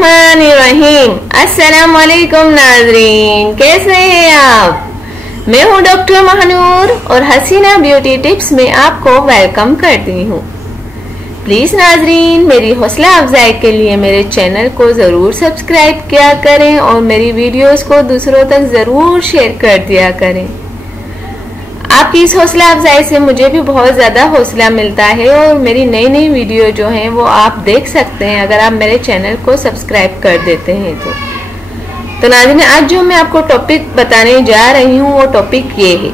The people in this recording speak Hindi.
रहीम। अस्सलाम वालेकुम नाजरीन, कैसे हैं आप? मैं हूं डॉक्टर महानूर और हसीना ब्यूटी टिप्स में आपको वेलकम करती हूं। प्लीज नाजरीन, मेरी हौसला अफजाई के लिए मेरे चैनल को जरूर सब्सक्राइब किया करें और मेरी वीडियोस को दूसरों तक जरूर शेयर कर दिया करें। आपकी इस हौसला अफजाई से मुझे भी बहुत ज़्यादा हौसला मिलता है और मेरी नई नई वीडियो जो हैं वो आप देख सकते हैं अगर आप मेरे चैनल को सब्सक्राइब कर देते हैं तो नाज़रीन, आज जो मैं आपको टॉपिक बताने जा रही हूँ वो टॉपिक ये है